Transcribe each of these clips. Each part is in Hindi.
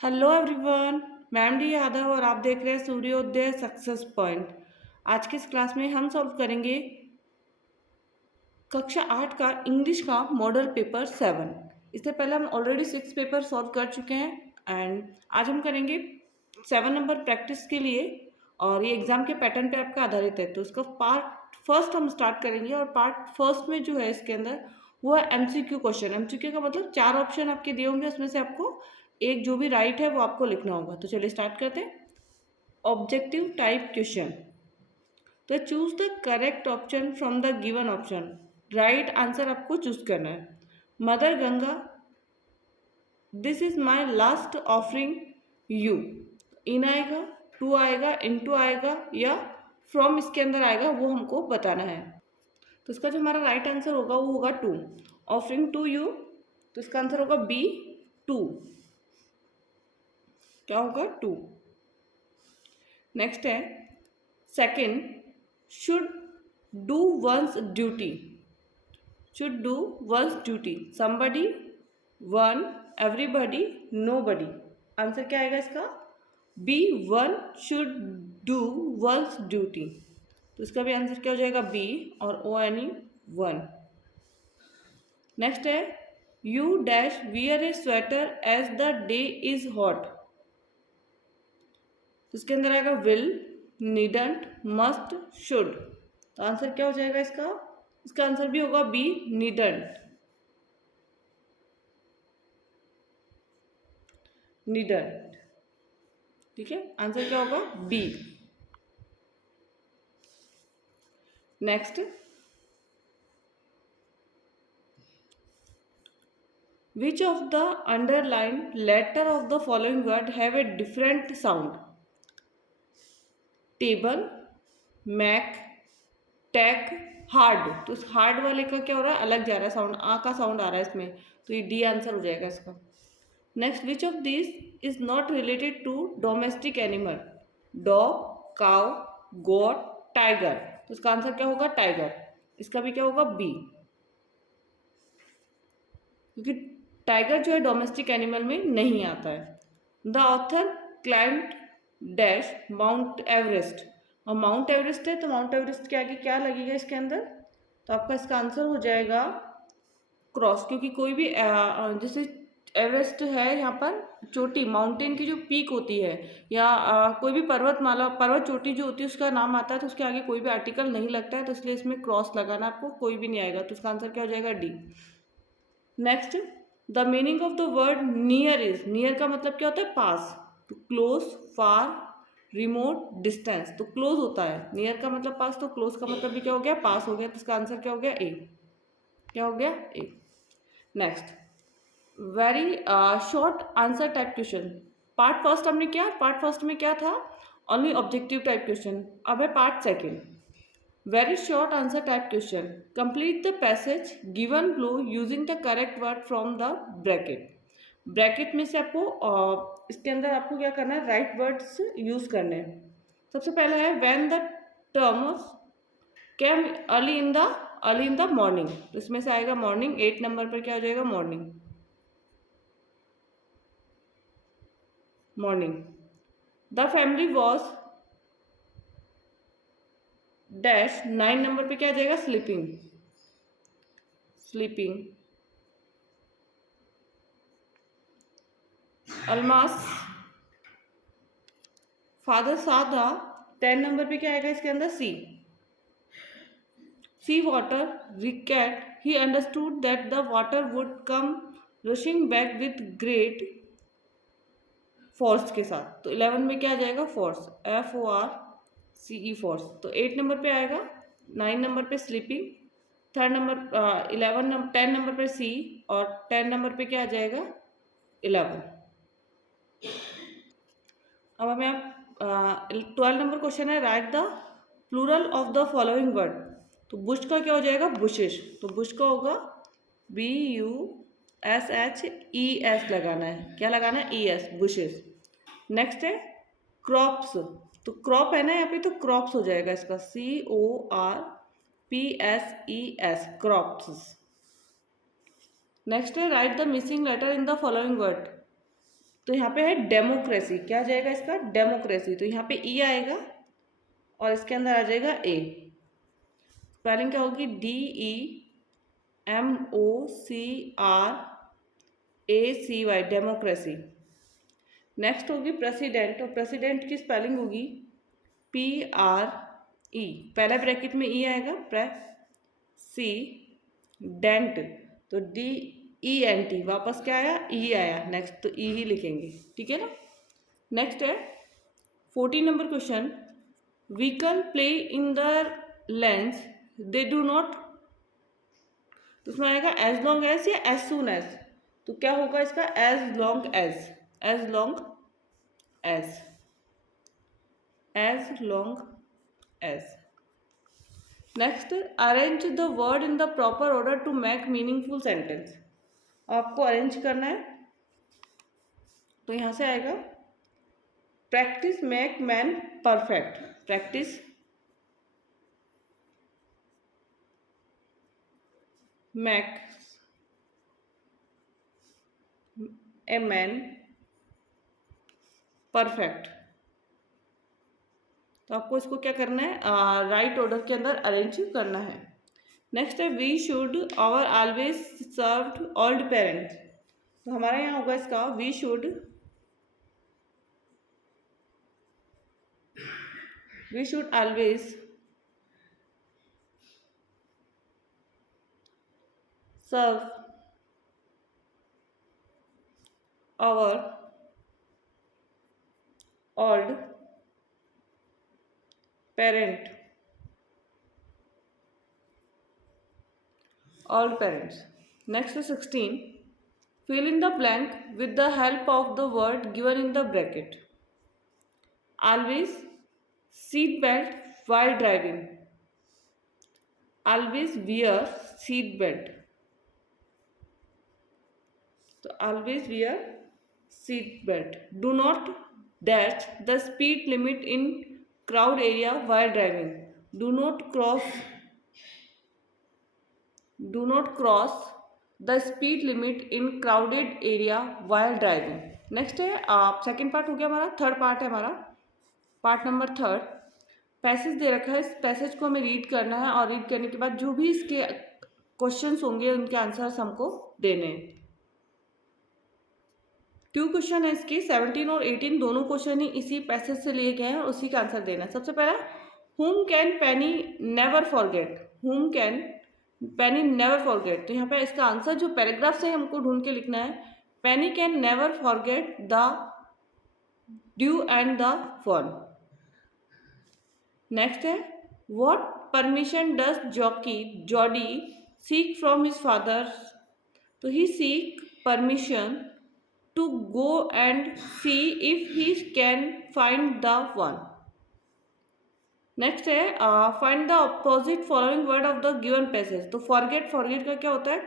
Hello everyone. Ma'am D Yadav और आप देख रहे हैं सूर्योदय सक्सेस पॉइंट। आज की इस क्लास में हम सॉल्व करेंगे कक्षा 8 का इंग्लिश का मॉडल पेपर 7। इससे पहले हम ऑलरेडी 6 पेपर सॉल्व कर चुके हैं एंड आज हम करेंगे 7 नंबर प्रैक्टिस के लिए। और ये एग्जाम के पैटर्न पे आपका आधारित है, तो उसका पार्ट फर्स्ट हम स्टार्ट करेंगे। और पार्ट फर्स्ट में जो है इसके अंदर वो है एमसीक्यू क्वेश्चन। एमसीक्यू का मतलब 4 ऑप्शन आपके दिए होंगे, उसमें से आपको एक जो भी राइट है वो आपको लिखना होगा। तो चलिए स्टार्ट करते हैं। Objective type question. तो choose the correct option from the given option. Right answer आपको चूज करना है। Mother Ganga, this is my last offering you. In आएगा, टू आएगा, इनटू आएगा या फ्रॉम इसके अंदर आएगा, वो हमको बताना है। तो इसका जो हमारा राइट आंसर होगा वो होगा टू। ऑफरिंग टू यू, तो इसका आंसर होगा बी, टू। क्या होगा? टू। नेक्स्ट है second, should do one's duty. Should do one's duty, somebody, one, everybody, nobody. Answer क्या आएगा इसका? B, one should do one's duty. तो इसका भी आंसर क्या हो जाएगा? बी और O N E, one. Next है you dash wear a sweater as the day is hot. तो इसके अंदर आएगा विल, नीडंट, मस्ट, शुड। तो आंसर क्या हो जाएगा इसका? इसका आंसर भी होगा बी, नीडंट। नीडंट। ठीक है, आंसर क्या होगा? B. Next, which of the underline letter of the following word have a different sound. Table, mac, tag, hard. तो इस हार्ड वाले का क्या हो रहा है? अलग जा रहा है साउंड, आ का साउंड आ रहा है इसमें, तो ये डी आंसर हो जाएगा इसका। Next, which of this is not related to domestic animal. Dog, cow, goat, tiger. तो इसका आंसर क्या होगा? टाइगर। इसका भी क्या होगा? बी, क्योंकि टाइगर जो है डोमेस्टिक एनिमल में नहीं आता है। The author climbed dash mount Everest. और माउंट एवरेस्ट है, तो माउंट एवरेस्ट के आगे क्या लगेगा इसके अंदर? तो आपका इसका आंसर हो जाएगा क्रॉस, क्योंकि कोई भी जैसे एवरेस्ट है यहाँ पर चोटी, माउंटेन की जो पीक होती है या कोई भी पर्वतमाला, पर्वत चोटी जो होती है उसका नाम आता है, तो उसके आगे कोई भी आर्टिकल नहीं लगता है, तो इसलिए इसमें क्रॉस लगाना आपको कोई भी नहीं आएगा। तो इसका आंसर क्या हो जाएगा? D. Next, the meaning of the word near is. Near का मतलब क्या होता है? पास। तो क्लोज, फार, रिमोट, डिस्टेंस। तो क्लोज होता है, नियर का मतलब पास, तो क्लोज का मतलब भी क्या हो गया? पास हो गया। तो इसका आंसर क्या हो गया? ए। क्या हो गया? A. Next, very short answer type question. Part first हमने किया, पार्ट फर्स्ट में क्या था? Only objective type question. अब है part second, very short answer type question. Complete the passage given below using the correct word from the bracket. Bracket में से आपको इसके अंदर आपको क्या करना है? राइट वर्ड्स यूज करने हैं। सबसे पहला है when the terms came early in the morning. तो इसमें से आएगा मॉर्निंग। 8 नंबर पर क्या हो जाएगा? Morning. Morning. The family was dash. 9 number पे क्या आ जाएगा? स्लीपिंग। स्लीपिंग। अलमास फादर साधा। 10 नंबर पे क्या आएगा इसके अंदर? सी। सी वाटर रिकेट, he understood that the water would come rushing back with great force के साथ। तो 11 में क्या आ जाएगा? Force, F O R C E, force. तो 8 नंबर पे आएगा। 9 नंबर पे sleeping. Third number 11 number 10 number पे सी। और 10 नंबर पे क्या आ जाएगा? 11। अब हमें आप 12 नंबर क्वेश्चन है, write the plural of the following word. तो बुश का क्या हो जाएगा? बुशेस। तो बुश का होगा B U S H E S लगाना है। क्या लगाना है? E S, bushes. नेक्स्ट है क्रॉप्स। तो क्रॉप है ना यहाँ पे, तो क्रॉप्स हो जाएगा इसका C O R P S E S, crops. Next है write the missing letter in the following word. तो यहाँ पे है डेमोक्रेसी, क्या जाएगा इसका, डेमोक्रेसी। तो यहाँ पे ई आएगा और इसके अंदर आ जाएगा ए। स्पेलिंग क्या होगी, DEMOCRACY, डेमोक्रेसी। नेक्स्ट होगी प्रेसिडेंट, और प्रेसिडेंट की स्पेलिंग होगी PRE, पहला ब्रैकेट में ई आएगा, प्रेसिडेंट, तो DENT, वापस क्या आया, ई आया, नेक्स्ट तो ई ही लिखेंगे, ठीक है ना। नेक्स्ट है 14 number question, vehicle play in the lens they do not, तो उसमें आएगा एज लॉन्ग एज या एज सून एज, तो क्या होगा इसका, as long as, as long as, as long as. Next, arrange the word in the proper order to make meaningful sentence, आपको अरेंज करना है, तो यहां से आएगा practice make man perfect, practice makes a man perfect. तो आपको इसको क्या करना है, राइट ऑर्डर के अंदर अरेंज करना है। नेक्स्ट है we should our always served old parents, तो हमारा यहाँ होगा इसका we should always serve our old parents. Next is 16. Fill in the blank with the help of the word given in the bracket. Always seat belt while driving. Always wear seat belt. So always wear seat belt. Do not dash the speed limit in crowd area while driving. Do not cross the speed limit in crowded area while driving. Next है सेकेंड पार्ट हो गया हमारा, थर्ड पार्ट है हमारा, पार्ट नंबर थर्ड। पैसेज दे रखा है, इस पैसेज को हमें रीड करना है और रीड करने के बाद जो भी इसके क्वेश्चंस होंगे उनके आंसर्स हमको देने हैं। 2 क्वेश्चन है इसके, 17 और 18 दोनों क्वेश्चन ही इसी पैसेज से लिए गए हैं और उसी का आंसर देना है। सबसे पहला, whom can Penny never forget, whom can Penny never forget, तो यहाँ पे इसका आंसर जो पैराग्राफ से हमको ढूंढ के लिखना है, Penny can never forget the dew and the fun। Next है what permission does Jody seek from his father, तो he seek permission to go and see if he can find the one। Next है find the opposite following word of the given passage, तो फॉरगेट का क्या होता है,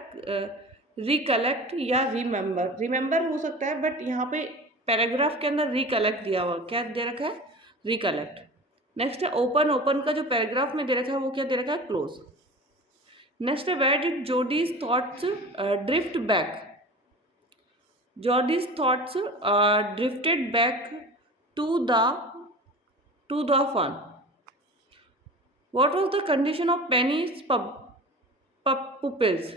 रिकलेक्ट या रिमेंबर, रिमेंबर हो सकता है बट यहाँ पे पैराग्राफ के अंदर रिकलेक्ट दिया हुआ, क्या दे रखा है, रिकलेक्ट। नेक्स्ट है ओपन का जो पैराग्राफ में दे रखा है वो क्या दे रखा है, क्लोज। नेक्स्ट है where did Jordy's thoughts drift back, Jordy's thoughts drifted back to the fun। What was the condition of Penny's pupils?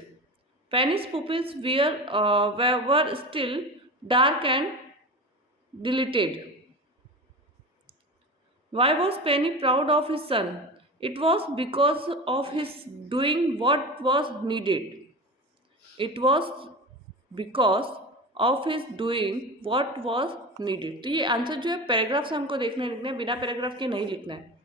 Penny's pupils were still dark and dilated। Why was Penny proud of his son? It was because of his doing what was needed। It was because of his doing what was needed. तो ये आंसर जो है पैराग्राफ से हमको लिखना है, बिना पैराग्राफ के नहीं लिखना है।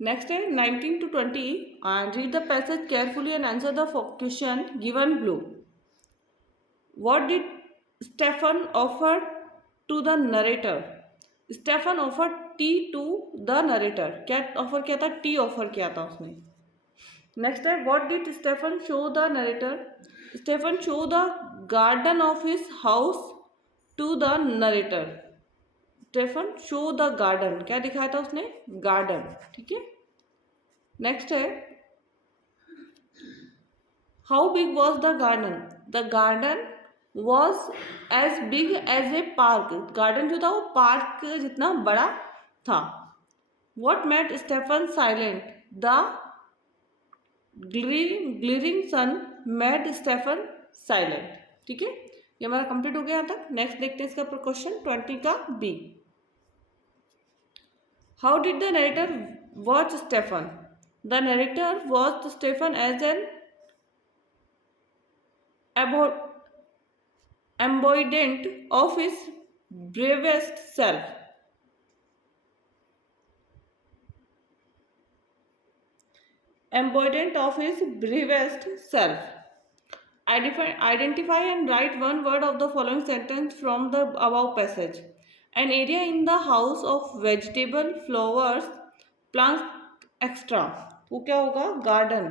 नेक्स्ट है 19 to 20 and read the passage carefully and answer the question given below. What did Stefan offer to the narrator, Stefan offer tea to the narrator, क्या ऑफर किया था, टी ऑफर किया था उसने। नेक्स्ट है what did Stefan show the narrator, Stefan show the garden of his house to the narrator, Stefan show the garden, क्या दिखाया था उसने, गार्डन, ठीक है। नेक्स्ट है how big was the garden was as big as a park, garden जो था वो पार्क जितना बड़ा था. What made Stephen silent, the glaring sun made Stephen silent. ठीक है, ये हमारा कंप्लीट हो गया यहाँ तक. नेक्स्ट देखते हैं इसका क्वेश्चन 20 का B. How did the narrator watch Stefan, the narrator watch Stefan as an embodiment of his bravest self. Embodiment of his bravest self. Identify and write one word of the following sentence from the above passage. An area in the house of vegetable, flowers, plants, extra. वो क्या होगा? गार्डन.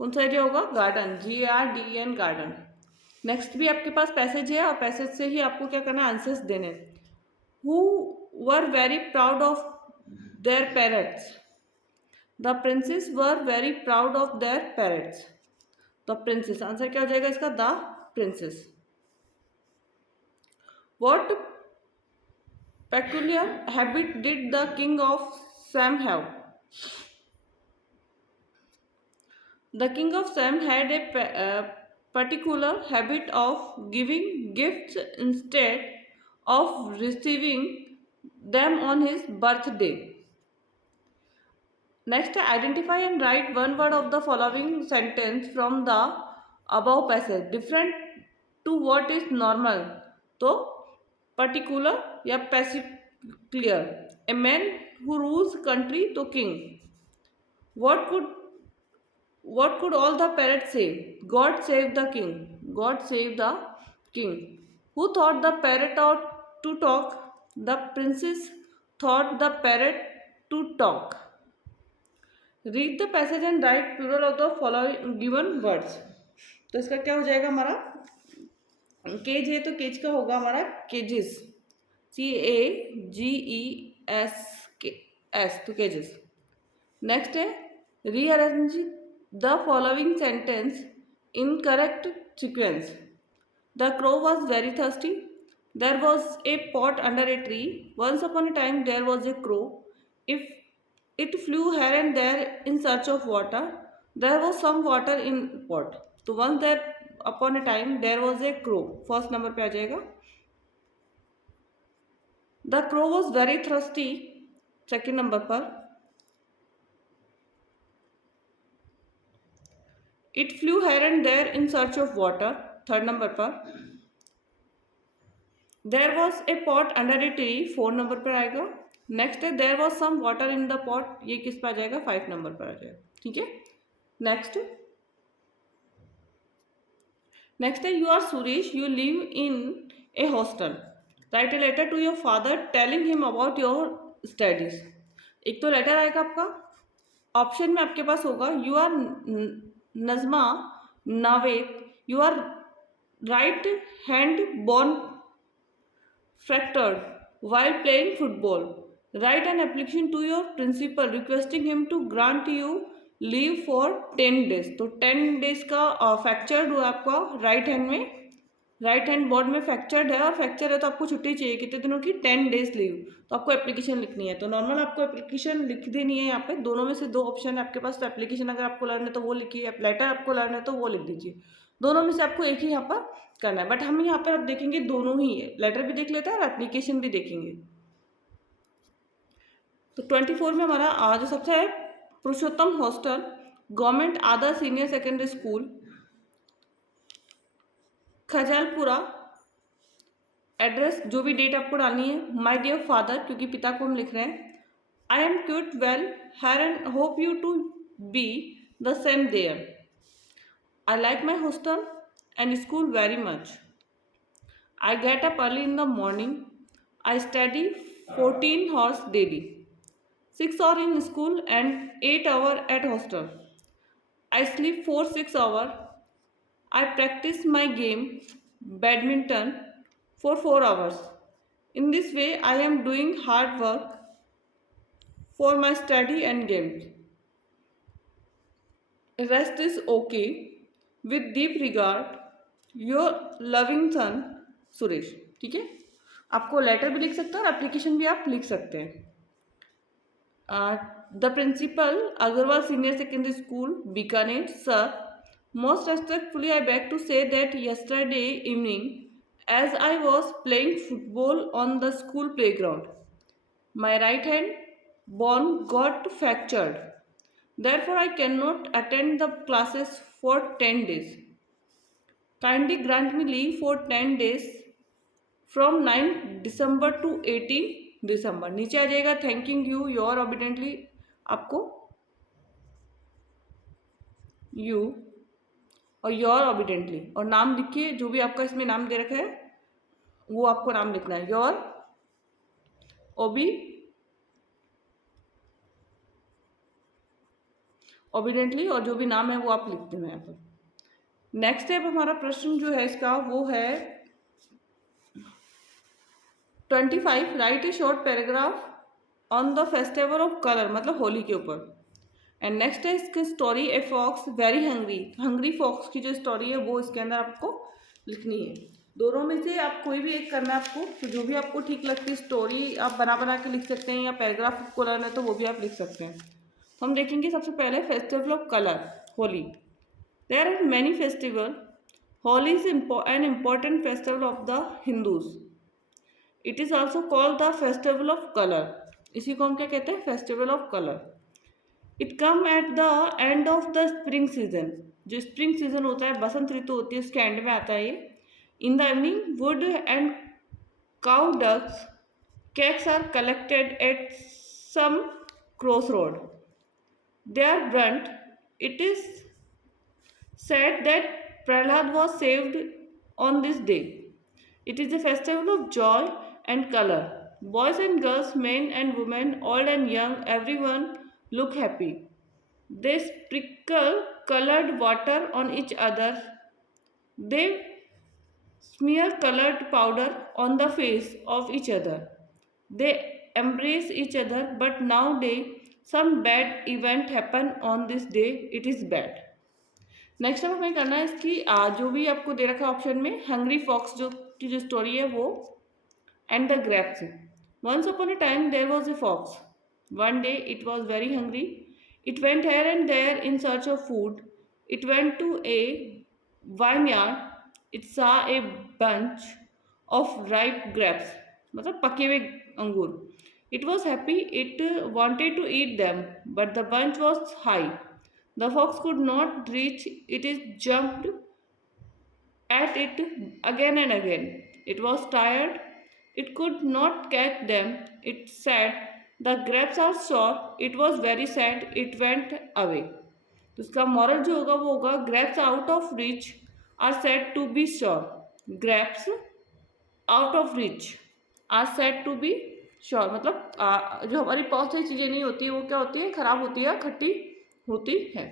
कौन सा एरिया होगा? गार्डन. GARDEN, garden. नेक्स्ट भी आपके पास पैसेज है और पैसेज से ही आपको क्या करना है? आंसर्स देने. Who were very proud of their parrots. The princes were very proud of their parrots. The princes, answer क्या हो जाएगा इसका? The princes. What peculiar habit did the king of Sam have? The king of Sam had a particular habit of giving gifts instead of receiving them on his birthday. Next, identify and write one word of the following sentence from the above passage. Different to what is normal. तो particular या peculiar. A man who rules country तो king. What could all the parrots say? God save the king. God save the king. Who thought the parrot ought to talk? The princess thought the parrot to talk. Read the passage and write plural of the following given words. तो इसका क्या हो जाएगा हमारा? केज है तो केज का होगा हमारा केजेस. CAGES तो केजेस. नेक्स्ट है rearrange the following sentence in correct sequence. The crow was very thirsty. There was a pot under a tree. Once upon a time there was a crow. If it flew here and there in search of water. There was some water in pot. तो once there upon a time there was a crow. First number पे आ जाएगा. The crow was very thirsty. Second number पर. It flew here and there in search of water. Third number पर. There was a pot under a tree. Fourth number पर आएगा. नेक्स्ट है there was some water in the pot. ये किस पर आ जाएगा? 5 नंबर पर आ जाएगा. ठीक है. नेक्स्ट है you are Suresh, you live in a hostel. Write a letter to your father telling him about your studies. एक तो लेटर आएगा आपका. ऑप्शन में आपके पास होगा you are Najma Naved, you are right hand bone fractured while playing football. Write an application to your principal requesting him to grant you leave for 10 days. तो 10 days का फ्रैक्चर्ड हुआ आपका राइट हैंड में. राइट हैंड बोर्ड में फ्रैक्चर्ड है और फ्रैक्चर है तो आपको छुट्टी चाहिए कितने दिनों की? 10 डेज लीव. तो आपको एप्लीकेशन लिखनी है. तो नॉर्मल आपको एप्लीकेशन लिख देनी है. यहाँ पे दोनों में से दो ऑप्शन है आपके पास. तो एप्लीकेशन अगर आपको लर्न है तो वो लिखिए. लेटर आपको लर्न है तो वो लिख दीजिए. दोनों में से आपको एक ही यहाँ पर करना है. बट हम यहाँ पर अब देखेंगे दोनों ही है. लेटर भी देख लेते हैं और एप्लीकेशन भी देखेंगे. तो 24 में हमारा जो सबसे है पुरुषोत्तम हॉस्टल, गवर्नमेंट आदर्श सीनियर सेकेंडरी स्कूल, खजालपुरा. एड्रेस जो भी डेट आपको डालनी है. माय डियर फादर क्योंकि पिता को हम लिख रहे हैं. I am quite well here and hope you to be the same there. I like my hostel and school very much. I get up early in the morning. I study 14 hours daily. 6 hours in school and 8 hours at hostel. I sleep for 6 hours. I practice my game, badminton, for 4 hours. In this way, I am doing hard work for my study and games. Rest is okay. With deep regard your loving son Suresh. ठीक है, आपको लेटर भी लिख सकते हैं और एप्लीकेशन भी आप लिख सकते हैं। The principal Agarwal senior secondary school Bikaner sir, most respectfully I beg to say that yesterday evening as I was playing football on the school playground, my right hand bone got fractured. Therefore I cannot attend the classes for 10 days. Kindly grant me leave for 10 days from 9 December to 18 December। नीचे आ जाएगा थैंकिंग यू योर ऑबिडेंटली, आपको यू और योर ऑबिडेंटली और नाम लिखिए, जो भी आपका इसमें नाम दे रखा है वो आपको नाम लिखना है, योर ऑबिडेंटली और जो भी नाम है वो आप लिख देना यहाँ पर। नेक्स्ट स्टेप हमारा प्रश्न जो है इसका वो है 25, write a short paragraph on the festival of colour, मतलब होली के ऊपर। एंड नेक्स्ट है इसकी story a fox very hungry, hungry fox की जो स्टोरी है वो इसके अंदर आपको लिखनी है। दोनों में से आप कोई भी एक करना है आपको, तो जो भी आपको ठीक लगती है स्टोरी आप बना के लिख सकते हैं, या पैराग्राफ आपको लर्न है तो वो भी आप लिख सकते हैं। तो हम देखेंगे सबसे पहले festival of colour, Holi. There are many festival, Holi is an important festival of the Hindus. It is also called the festival of colour, इसी को हम क्या कहते हैं, festival of colour. It come at the end of the spring season, जो स्प्रिंग सीजन होता है, बसंत ऋतु होती है, उसके एंड में आता है ये। In the evening wood and cow डक्स cakes are collected at some crossroad. They are burnt. It is said that Prahlad was saved on this day. It is a festival of joy and color. Boys and girls, men and women, old and young, everyone look happy. They sprinkle colored water on each other. They smear colored powder on the face of each other. They embrace each other, but nowadays some bad event happen on this day. It is bad. Next अब हमें करना है इसकी जो भी आपको दे रखा है ऑप्शन में, हंग्री फॉक्स जो की जो स्टोरी है वो, and the grapes. Once upon a time there was a fox, one day it was very hungry, it went here and there in search of food, it went to a vineyard, it saw a bunch of ripe grapes, मतलब पके हुए अंगूर। It was happy, it wanted to eat them, but the bunch was high, the fox could not reach it, is jumped at it again and again. It was tired, it could not catch them. It said, the grapes are sour. It was very sad, it went away. तो इसका मॉरल जो होगा वो होगा, grapes out of reach are said to be sour. Grapes out of reach are said to be sour, मतलब जो हमारी पहुंच से चीज़ें नहीं होती है वो क्या होती है, खराब होती है, खट्टी होती है।